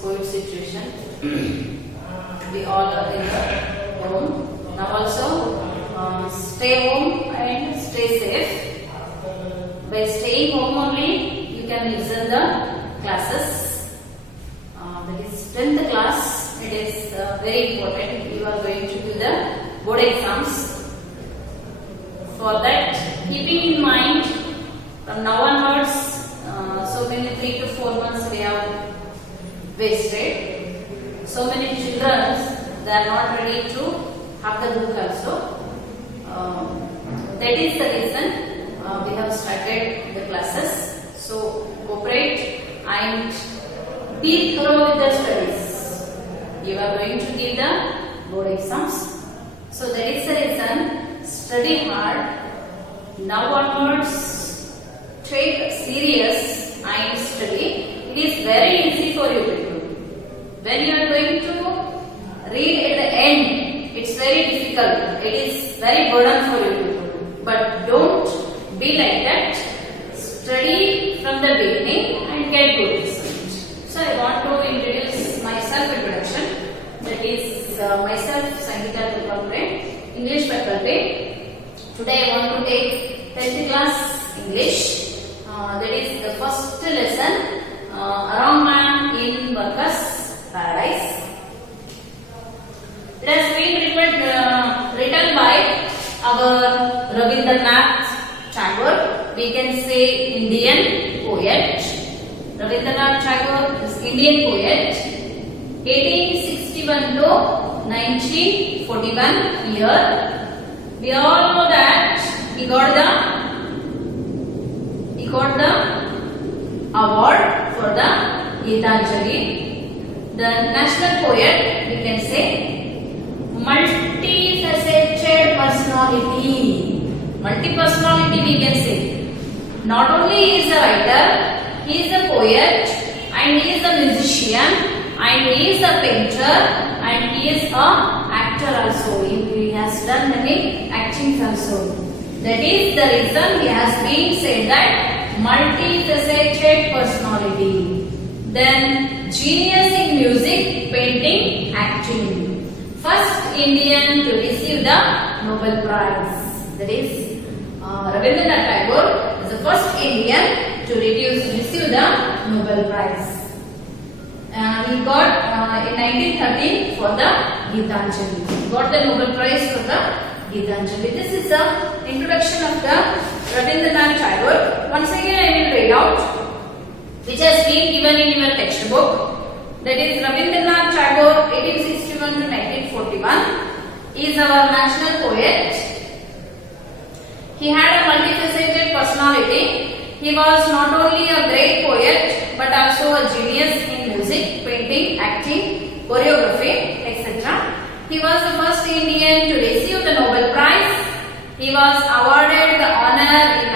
COVID situation. We all are in the home. Now also stay home and stay safe. By staying home only, you can listen the classes. That is 10th class. It is very important. You are going to do the board exams. For that, keeping in mind, from now onwards, so many 3 to 4 months we have wasted. So many children, they are not ready to have the book also. That is the reason we have started the classes. So cooperate and be thorough with the studies. You are going to give the board exams. So that is the reason, study hard. Now onwards, take serious and study. It is very easy for you people. When you are going to read at the end, it's very difficult. It is very burden for you people. But don't be like that. Study from the beginning and get good result. So I want to introduce my self-introduction. That is myself, Sangeeta Tulpapure, English faculty. Today I want to take 10th class English. That is the first lesson, Wrong Man in Workers' Paradise. It has been written by our Rabindranath Tagore. We can say Indian poet. Rabindranath Tagore is Indian poet. 1861 to 1941 year. We all know that he got the award for the Gitanjali. The national poet, we can say, multifaceted personality. Multi-personality we can say. Not only he is a writer, he is a poet, and he is a musician, and he is a painter, and he is a actor also. He has done many actings also. That is the reason he has been said that multifaceted personality. Then genius in music, painting, acting. First Indian to receive the Nobel Prize. That is Rabindranath Tagore is the first Indian to receive the Nobel Prize. He got in 1913 for the Gitanjali. He got the Nobel Prize for the Gitanjali. This is the introduction of the Rabindranath Tagore. Once again I will read out, which has been given in your textbook. That is Rabindranath Tagore 1861 to 1941 is our national poet. He had a multifaceted personality. He was not only a great poet but also a genius in music, painting, acting, choreography, etc. He was the first Indian to receive the Nobel Prize. He was awarded the honor in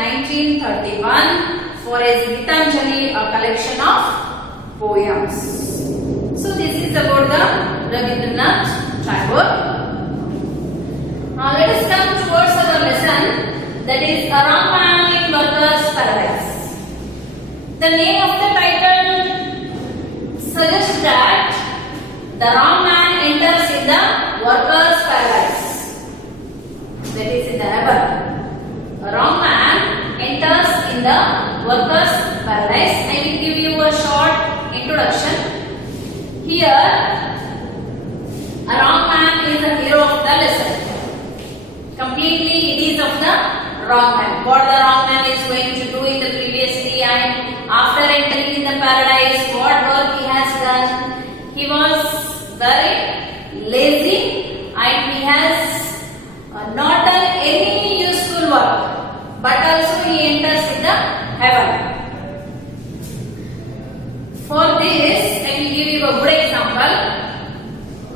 1931 for his Gitanjali, a collection of poems. So this is about the Rabindranath Tagore. Now let us come towards our lesson, that is A Wrong Man in Workers' Paradise. The name of the title suggests that the wrong man enters in the workers' paradise. That is in the heaven. A wrong man enters in the workers' paradise. I will give you a short introduction. Here, a wrong man is the hero of the lesson. Completely it is of the wrong man. What the wrong man is going to do in the previously and after entering in the paradise, what work he has done. He was very lazy and he has not done any useful work, but also he enters in the heaven. For this, I will give you a good example.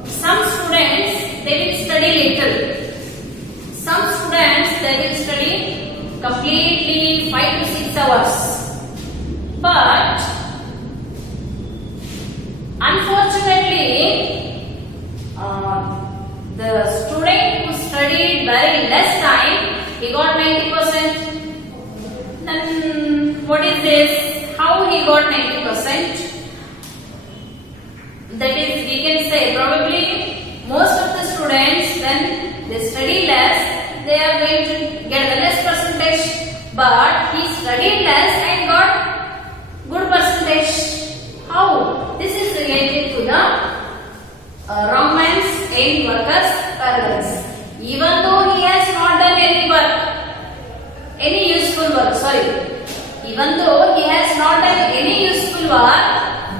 Some students, they will study little. Some students, they will study completely 5 to 6 hours. But unfortunately, the student who studied very less time, he got 90%. Then what is this? How he got 90%? That is, we can say probably most of the students when they study less, they are going to get the less percentage. But he studied less and got good percentage. How? This is related to the wrong man's in workers' paradise. Even though he has not done any work, any useful work, even though he has not done any useful work,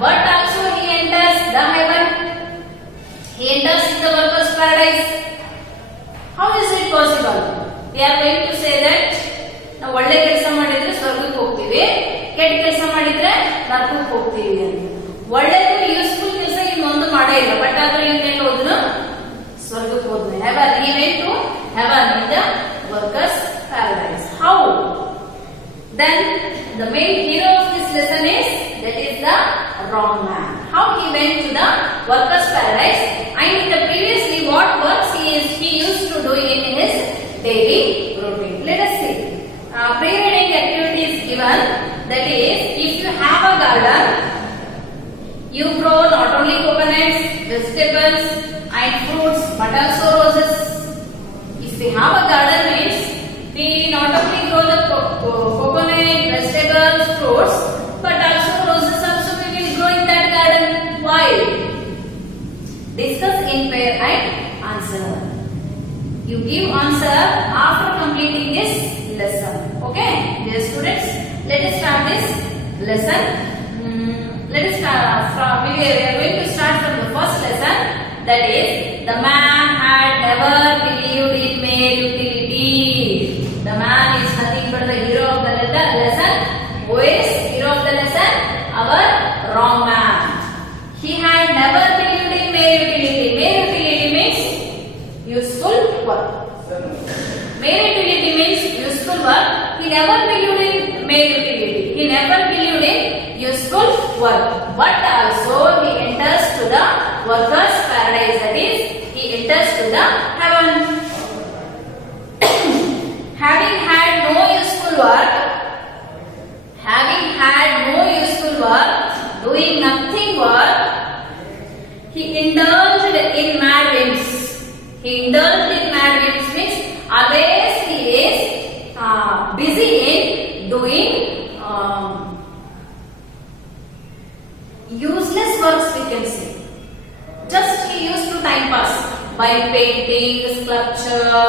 but also he enters the heaven, he enters in the workers' paradise. How is it possible? We are going to say that ನಾವು ಒಳ್ಳೆ ಕೆಲಸ ಮಾಡಿದ್ರೆ ಸ್ವರ್ಗಕ್ಕೆ ಹೋಗ್ತೀವಿ, ಕೆಟ್ಟ ಕೆಲಸ ಮಾಡಿದ್ರೆ ನರಕಕ್ಕೆ ಹೋಗ್ತೀವಿ ಅಂತ. ಒಳ್ಳೆದು ಯೂಸ್ಫುಲ್ ಕೆಲಸ ಇನ್ನೊಂದು ಮಾಡೇ ಇಲ್ಲ, ಬಟ್ ಆದ್ರೆ ಇವನೇನು ಹೋದ್ನು ಸ್ವರ್ಗಕ್ಕೆ ಹೋದ್ನು. Heaven, he went to heaven in the workers' paradise. How? Then the main hero of this lesson is, that is the wrong man. How he went to the workers' paradise, and in the previously what works he used to do in his daily routine. Let us see. Pre-reading activity is given. That is, if you have a garden, you grow not only coconuts, vegetables and fruits, but also roses. If we have a garden, means we not only grow the coconut, vegetables, fruits, but also roses also we will grow in that garden. Why? Discuss in pair and answer. You give answer after completing this lesson. Okay, dear students, let us start this lesson. Let us start from, we are going to start from the first lesson. That is, the man had never believed in mere utility. The man is nothing but the hero of the lesson. Who is hero of the lesson? Our wrong man. He had never believed in mere utility. Mere utility means useful work. Mere utility means useful work. He never believed in mere utility. He never believed in useful work. But also he enters to the workers' paradise. That is, he enters to the heaven. Having had no useful work, doing nothing work, he indulged in mad whims. He indulged in mad whims means always he is busy in doing useless works, we can say. Just he used to time pass by painting, sculpture.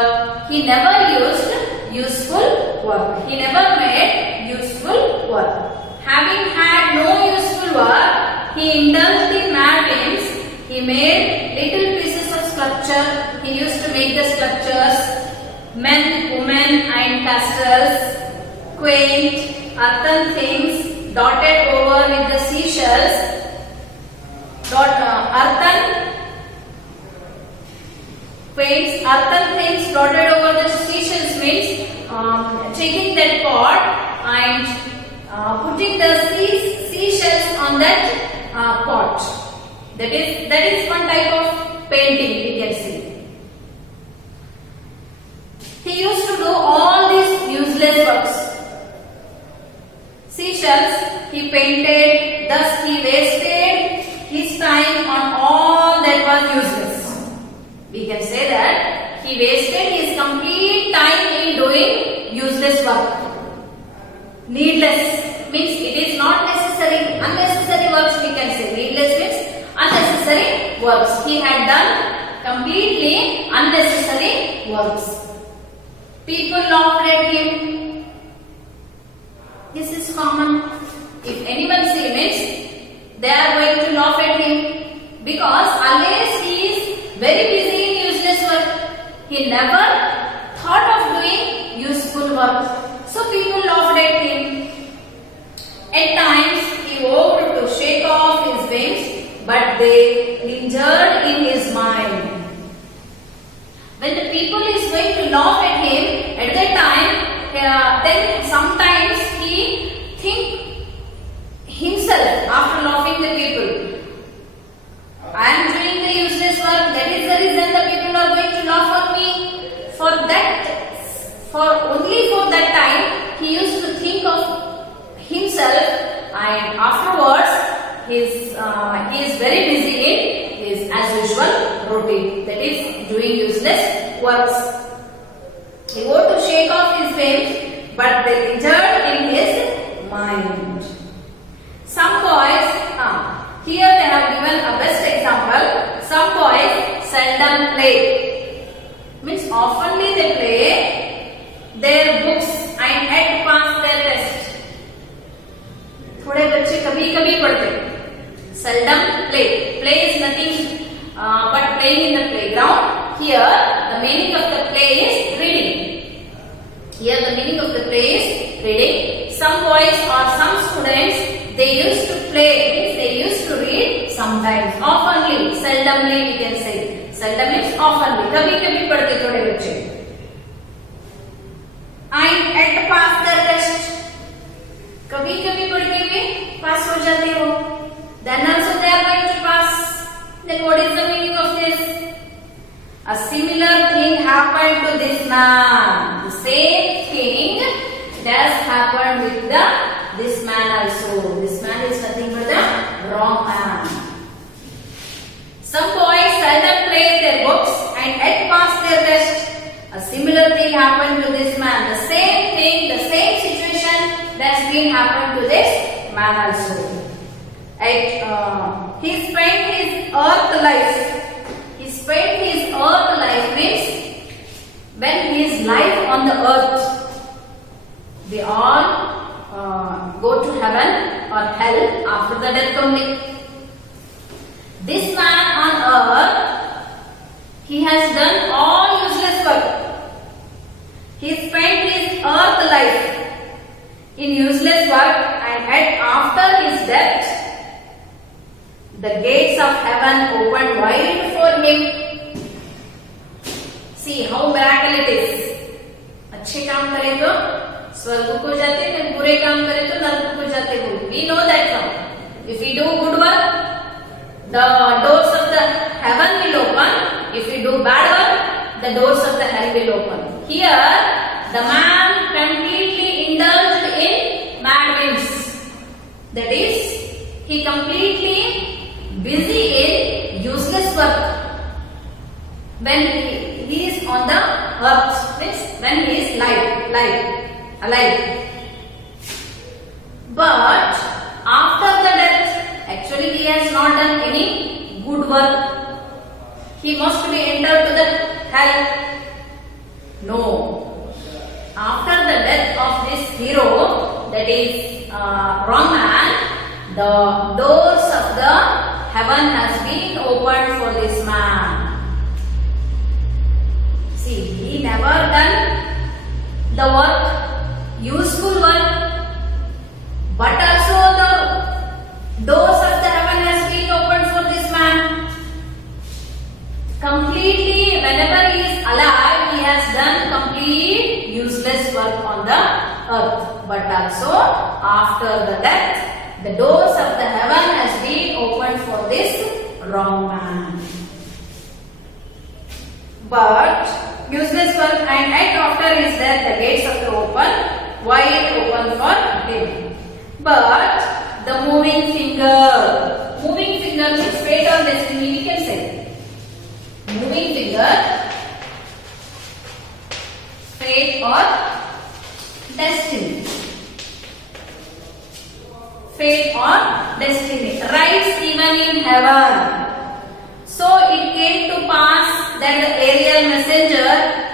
He never used useful work. He never made useful work. Having had no useful work, he indulged in mad whims. He made little pieces of sculpture. He used to make the sculptures, men, women and castles, quaint, earthen things dotted over with the seashells. Earthen things dotted over the seashells means taking that pot and putting the seashells on that pot. That is one type of painting, we can see. He used to do all these useless works. Seashells he painted, thus he wasted his time on all that was useless. We can say that he wasted his complete time in doing useless work. Needless means it is not necessary. Unnecessary works, we can say. Needless means unnecessary works. He had done completely unnecessary works. People laughed at him. This is common. If anyone sees means they are going to laugh at him, because unless he is very busy in useless work, he never thought of doing useful work. So people laughed at him. At times he hoped to shake off his wings, but they lingered in his mind. When the people is going to laugh at him, at that time, then sometimes he think himself after laughing the people. I am doing the useless work. That is the reason the people are going to laugh at me. Only for that time, he used to think of himself, and afterwards, he is very busy in as usual routine, that is doing useless works. He went to shake off his fame, but they lingered in his mind. Some boys, here they have given a best example. Some boys seldom play. Means oftenly they play their books and yet pass their test. थोड़े बच्चे कभी कभी पढ़ते, seldom play. Play is nothing but playing in the playground. Here the meaning of the play is reading. Here the meaning of the play is reading. Some boys or some students, they used to play, means they used to read sometimes, oftenly, seldomly we can say. Seldom means oftenly, कभी कभी पढ़ते थोड़े बच्चे. And at pass their test, कभी कभी पढ़ के भी पास हो जाते हो. Then also they are going to pass. Then what is the meaning of this? A similar thing happened to this man. The same thing does happen with this man also. This man is nothing but the wrong man. Some boys seldom play their books and yet pass their test. A similar thing happened to this man. The same thing, the same situation that's been happened to this man also. He spent his earth life. He spent his earth life means when his life on the earth, they all go to heaven or hell after the death only. This man on earth, he has done all useless work. He spent his earth life in useless work, and yet after his death, the gates of heaven opened wide for him. See how miracle it is. अच्छे काम करे तो स्वर्ग को जाते हैं, बुरे काम करे तो नरक को जाते हैं. We know that now. If we do good work, the doors of the heaven will open. If we do bad work, the doors of the hell will open. Here, the man completely indulged in mad whims. That is, he completely busy in useless work when he is on the earth, means when he is alive. But after the death, actually he has not done any good work. He must be entered to the hell. No. After the death of this hero, that is wrong man, the doors of the heaven has been opened for this man. See, he never done the work, useful work, but also the doors of the heaven has been opened for this man. Completely, whenever he is alive, he has done complete useless work on the earth. But also, after the death, the doors of the heaven has been opened for this wrong man. But useless work, and yet after his death, the gates of the open, wide open for him. But the moving finger means fate or destiny, we can say. Moving finger, fate or destiny. Fate or destiny, rights given in heaven. So it came to pass that the aerial messenger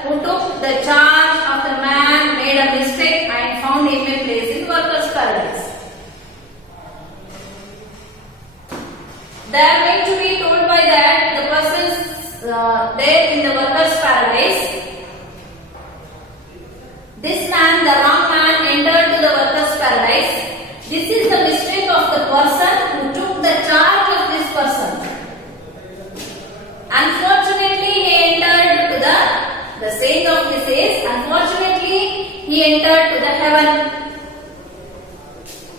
who took the charge of the man made a mistake and found him a place in workers' paradise. They are going to be told by that the persons there in the workers' paradise. This man, the wrong man, entered to the workers' paradise. This is the mistake of the person who took the charge of this person. Unfortunately, he entered to the saying of this is, unfortunately, he entered to the heaven.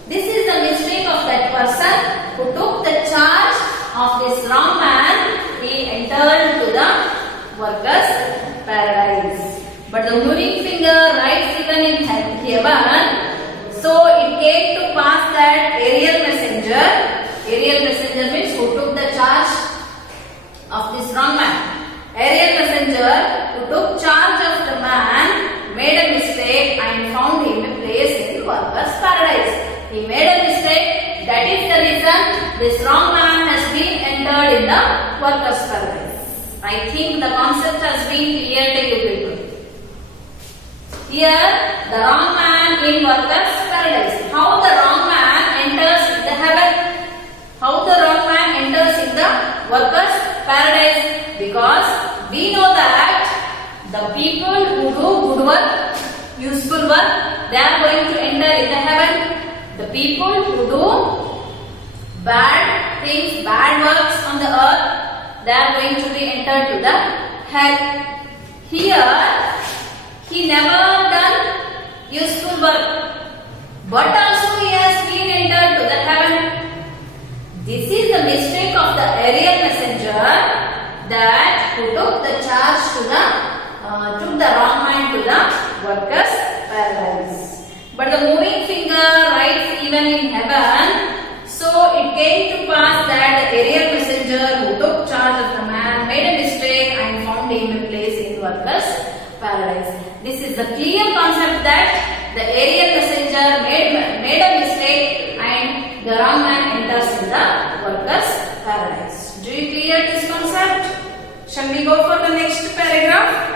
This is the mistake of that person who took the charge of this wrong man. He entered to the workers' paradise. But the moving finger rights given in heaven. So it came to pass that aerial messenger means who took the charge of this wrong man. Aerial messenger who took charge of the man made a mistake and found him a place in workers' paradise. He made a mistake. That is the reason this wrong man has been entered in the workers' paradise. I think the concept has been clear to you people. Here, the wrong man in workers' paradise. How the wrong man enters the heaven? How the wrong man enters in the workers' paradise? Because we know that the people who do good work, useful work, they are going to enter in the heaven. The people who do bad things, bad works on the earth, they are going to be entered to the hell. Here, he never done useful work, but also he has been entered to the heaven. This is the mistake of the aerial messenger that who took the charge took the wrong man to the workers' paradise. But the moving finger writes even in heaven. So it came to pass that the aerial messenger who took charge of the man made a mistake and found him a place in workers' paradise. This is the clear concept that the aerial messenger made a mistake and the wrong man enters in the workers' paradise. Do you clear this concept? Shall we go for the next paragraph?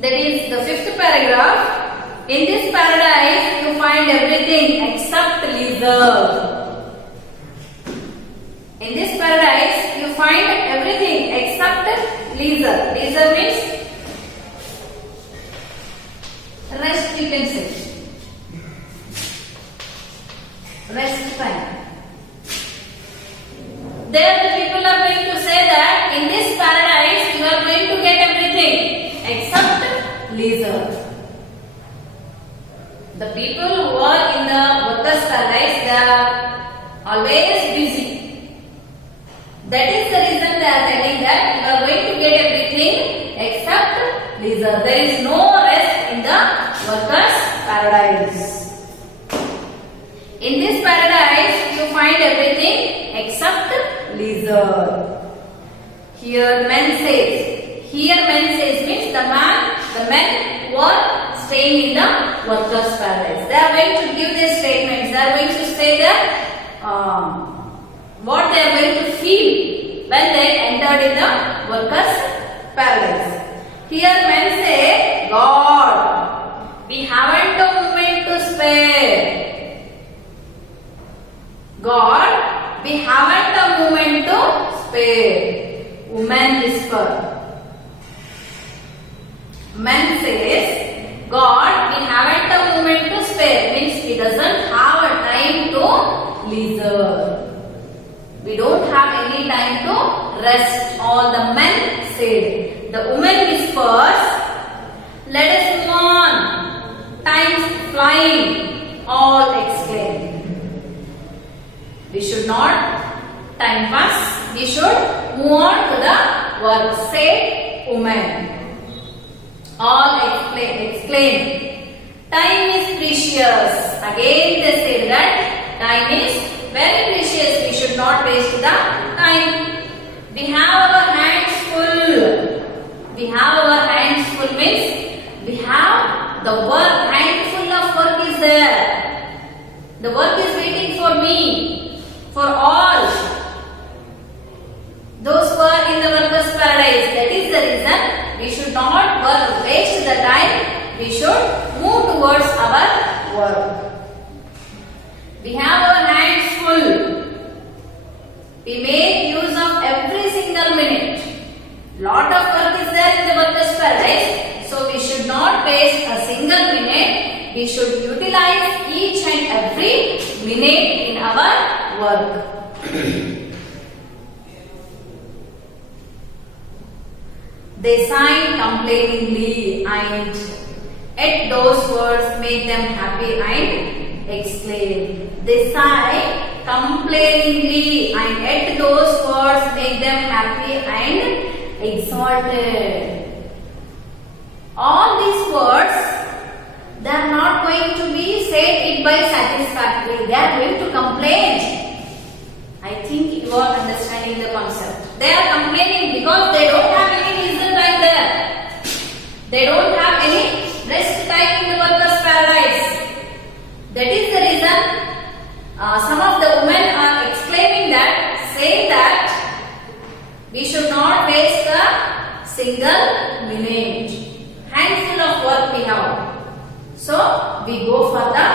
That is the 5th paragraph. In this paradise, you find everything except leisure. In this paradise, you find everything except leisure. Leisure means rest, you can say. Rest time. There the people are going to say that in this paradise you are going to get everything except leisure. The people who are in the workers' paradise, they are always busy. That is the reason they are telling that you are going to get everything except leisure. There is no rest in the workers' paradise. In this paradise, you find everything except leisure. Here men says means the men who are staying in the workers' paradise. They are going to give their statements. They are going to say that what they are going to feel when they entered in the workers' paradise. Here men say, God, we haven't a moment to spare. God, we haven't a moment to spare. Woman whisper. Man says, God, we haven't a moment to spare. Means he doesn't have a time to leisure. We don't have any time to rest. All the men said. The woman whispers, let us move on. Time's flying. All exclaim. We should not time pass. We should move on to the work. Say woman. All exclaim. Time is precious. Again they say that time is very precious. We should not waste the time. We have our hands full. We have our hands full means we have the work. Handful of work is there. The work is waiting for me, for all those who are in the workers' paradise. That is the reason we should not waste the time. We should move towards our work. We have our hands full. We make use of every single minute. Lot of work is there in the workers' paradise. So we should not waste a single minute. We should utilize each and every minute in our work. They sighed complainingly, and at those words made them happy and exclaimed. They sighed complainingly, and at those words made them happy and exalted. All these words, they are not going to be said by satisfactory. They are going to complain. I think you are understanding the concept. They are complaining because they don't have any leisure time there. They don't have any rest time in the workers' paradise. That is the reason some of the women are exclaiming that, saying that we should not waste a single minute. Handful of work we have. So we go for the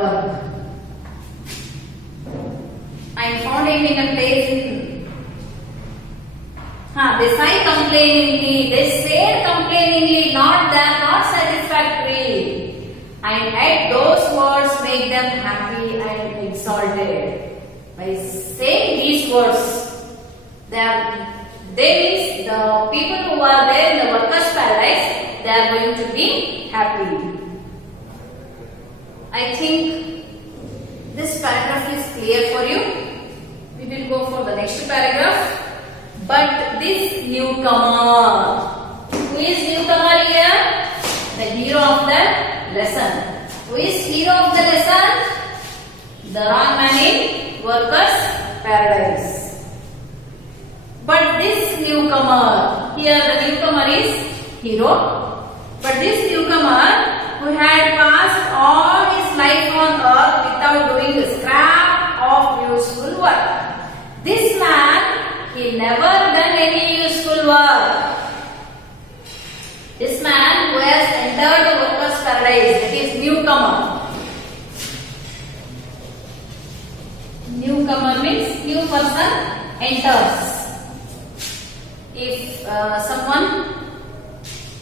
work. I found him in a place in they sigh complainingly, they said complainingly, not there, not satisfactory. And at those words make them happy and exalted. By saying these words, they means the people who are there in the workers' paradise, they are going to be happy. I think this paragraph is clear for you. We will go for the next paragraph. But this newcomer, who is newcomer here? The hero of the lesson. Who is hero of the lesson? The wrong man in workers' paradise. But this newcomer, here the newcomer is hero. But this newcomer who had passed all his life on earth without doing a scrap of useful work. This man, he never done any useful work. This man who has entered the workers' paradise, that is newcomer. Newcomer means new person enters. If someone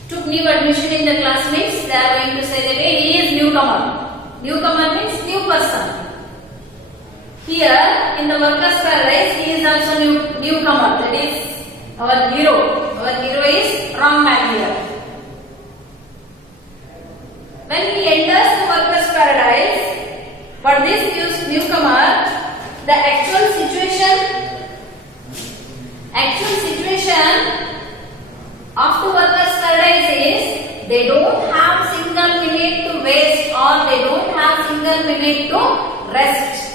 took new admission in the class means, they are going to say that hey, he is newcomer. Newcomer means new person. Here in the workers' paradise, he is also newcomer. That is our hero. Our hero is wrong man here. When he enters the workers' paradise, for this newcomer, the actual situation of the workers' paradise is they don't have single minute to waste or they don't have single minute to rest.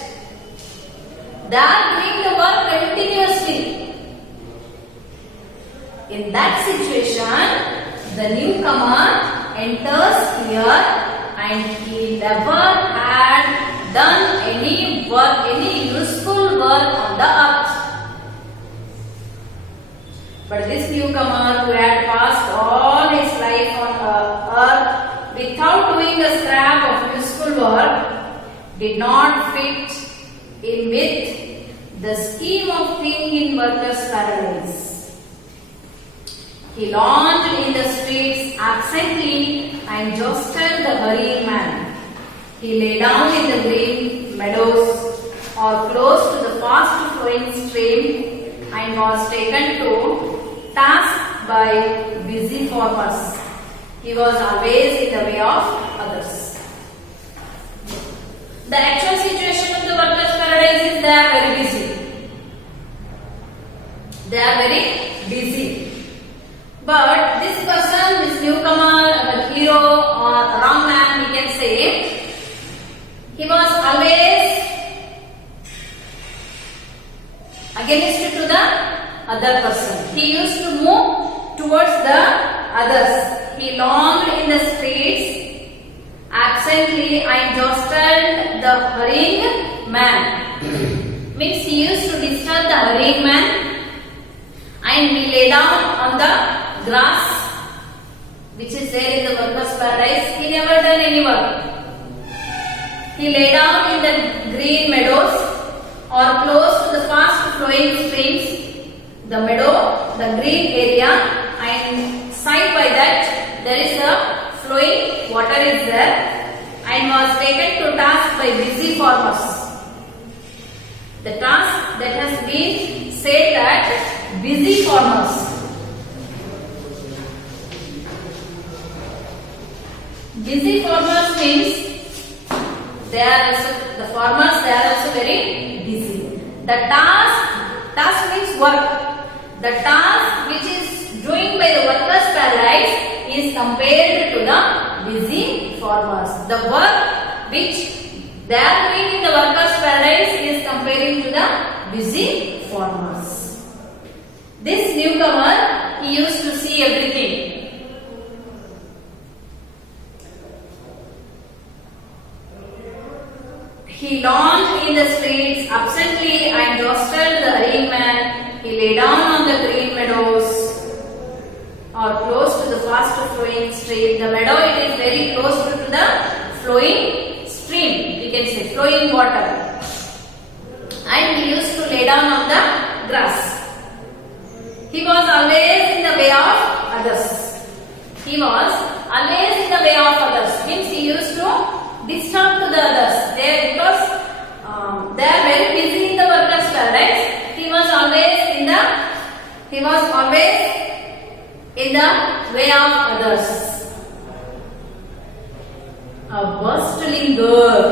They are doing the work continuously. In that situation, the newcomer enters here and he never had done any work, any useful work on the earth. But this newcomer who had passed all his life on earth without doing a scrap of useful work did not fit in with the scheme of thing in workers' paradise. He lounged in the streets absently and jostled the hurrying man. He lay down in the green meadows or close to the fast flowing stream and was taken to task by busy farmers. He was always in the way of others. The actual situation of the workers' paradise is they are very busy. They are very busy. But this person, this newcomer, our hero or wrong man, we can say, he was always against to the other person. He used to move towards the others. He longed in the streets absently and jostled the hurrying man. Means he used to disturb the hurrying man and he lay down on the grass which is there in the workers' paradise. He never done any work. He lay down in the green meadows or close to the fast flowing streams, the meadow, the green area, and side by that there is a flowing water is there and was taken to task by busy farmers. The task that has been said that busy farmers. Busy farmers means they are also, the farmers, they are also very busy. The task means work. The task which is doing by the workers' paradise is compared to the busy farmers. The work which they are doing in the workers' paradise is comparing to the busy farmers. This newcomer, he used to see everything. He lounged in the streets absently and jostled the hurrying man. He lay down on the green meadows or close to the fast flowing stream. The meadow, it is very close to the flowing stream. We can say flowing water. And he used to lay down on the grass. He was always in the way of others. He was always in the way of others. Means he used to disturb to the others. Because they are very busy in the workers' paradise. He was always in the way of others. A bustling girl.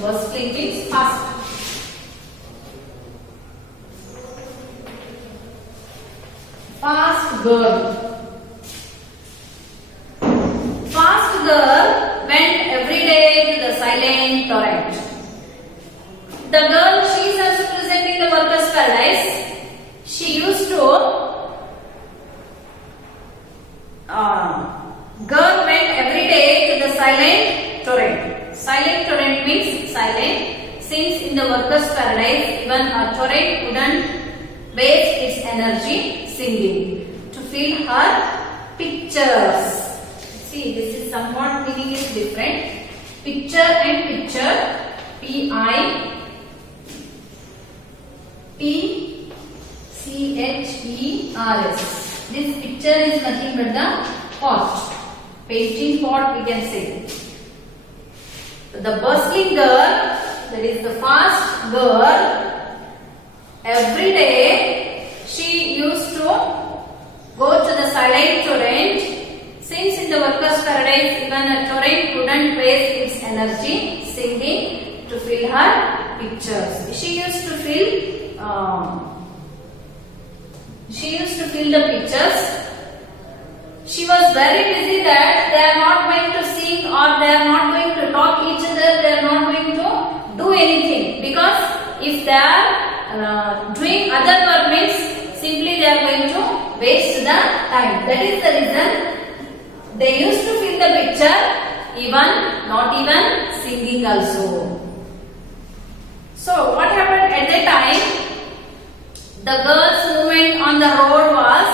Bustling means fast. Fast girl. Fast girl went every day to the silent torrent. The girl, she is also present in the workers' paradise. She used to girl went every day to the silent torrent. Silent torrent means silent. Since in the workers' paradise, even a torrent couldn't waste its energy singing to fill her pictures. See, this is somewhat meaning is different. Picture and picture. P-I-P-C-H-E-R-S. This picture is nothing but the pot. Painting pot, we can say. The bustling girl, that is the fast girl, every day she used to go to the silent torrent. Since in the workers' paradise, even a torrent couldn't waste its energy singing to fill her pictures. She used to fill the pictures. She was very busy that they are not going to sing or they are not going to talk each other, they are not going to do anything. Because if they are doing other work means simply they are going to waste the time. That is the reason they used to fill the picture, not even singing also. So what happened at that time? The girl's movement on the road was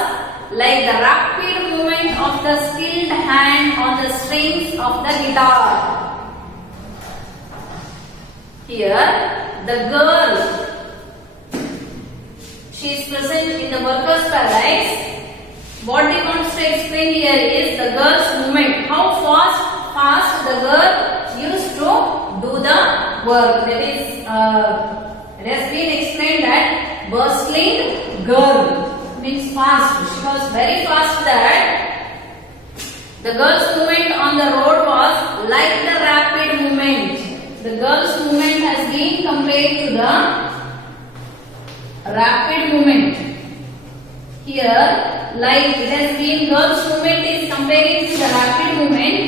like the rapid movement of the skilled hand on the strings of the guitar. Here, the girl, she is present in the workers' paradise. What he wants to explain here is the girl's movement. How fast the girl used to do the work. That is, it has been explained that bustling girl means fast. She was very fast that the girl's movement on the road was like the rapid movement. The girl's movement has been compared to the rapid movement. Here, like it has been, girl's movement is comparing to the rapid movement.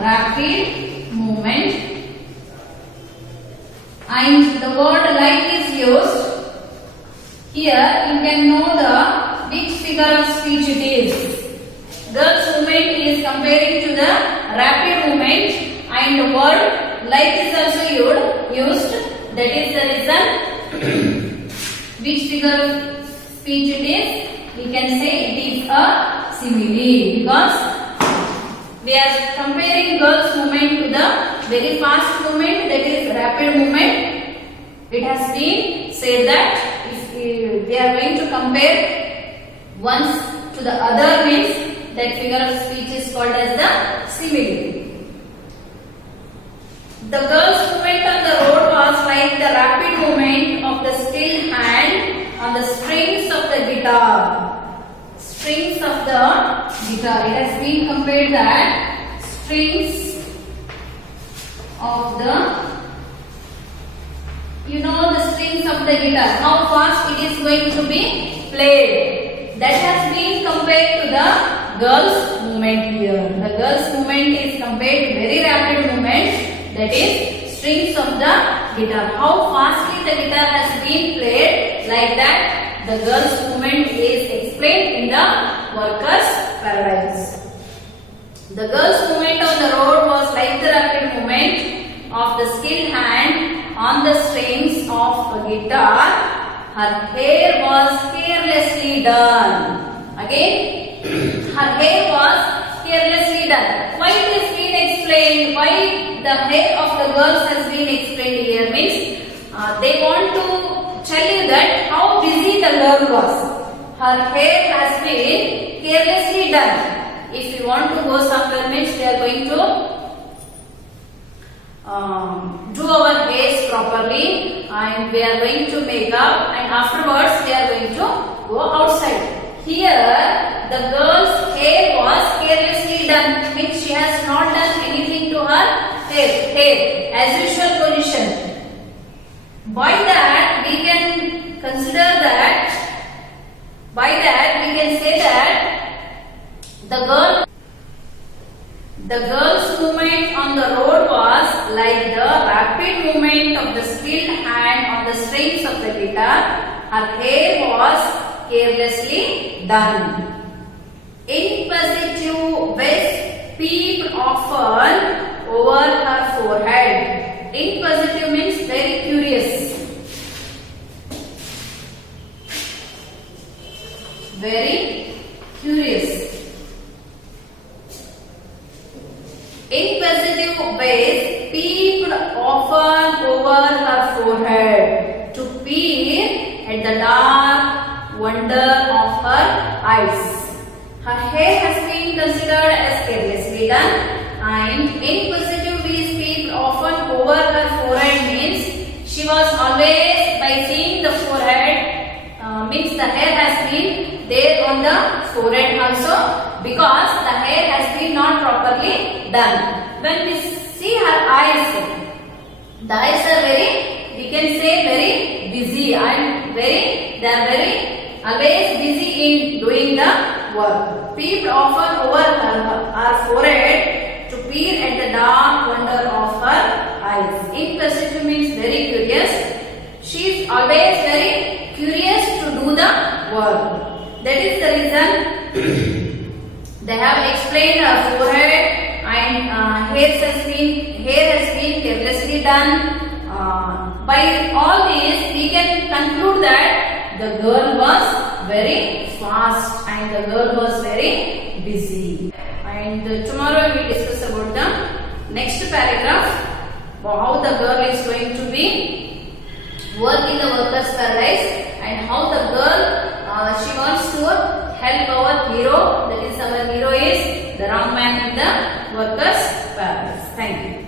Rapid movement. And the word like is used. Here you can know the which figure of speech it is. Girl's movement is comparing to the rapid movement and the word like is also used. That is the reason which figure of speech it is. We can say it is a simile because we are comparing girl's movement to the very fast movement, that is rapid movement. It has been said that if we are going to compare once to the other means that figure of speech is called as the simile. The girl's movement on the road was like the rapid movement of the skilled hand on the strings of the guitar. Strings of the guitar. It has been compared that strings of the, the strings of the guitar, how fast it is going to be played. That has been compared to the girl's movement here. The girl's movement is compared to very rapid movement, that is strings of the guitar. How fastly the guitar has been played, like that the girls movement is explained in the workers paradise. The girls movement on the road was like the rapid movement of the skilled hand on the strings of a guitar. Her hair was carelessly done. Again, her hair was carelessly done. Why it is been explained? Why the hair of the girls has been explained here means they want to tell you that how busy the girl was. Her hair has been carelessly done. If we want to go somewhere means we are going to do our hairs properly and we are going to make up and afterwards we are going to go outside. Here the girl's hair was carelessly done, means she has not done anything to her hair as usual position. By that we can consider that, by that we can say that the girl's movement on the road was like the rapid movement of the skilled hand on the strings of the guitar. Her hair was carelessly done. Inquisitive West peeped often over her forehead. Inquisitive means very curious. Very curious. Inquisitive West peeped often over her forehead to peer at the dark wonder of her eyes. Her hair has been considered as carelessly done, and inquisitive West peeped often over her forehead means she was always, by seeing the forehead, means the hair has been there on the forehead also, because the hair has been not properly done. When we see her eyes, the eyes are very, we can say very busy and they are very always busy in doing the work. Peeped often over her forehead to peer at the dark wonder of her eyes. Inquisitive means very curious. She is always very curious to do the work. That is the reason they have explained her forehead and hair has been carelessly done. By all this, we can conclude that the girl was very fast and the girl was very busy. And tomorrow we will discuss about the next paragraph, how the girl is going to be work in the workers' paradise and how the girl she wants to help our hero. That is, our hero is the wrong man in the workers' paradise. Thank you.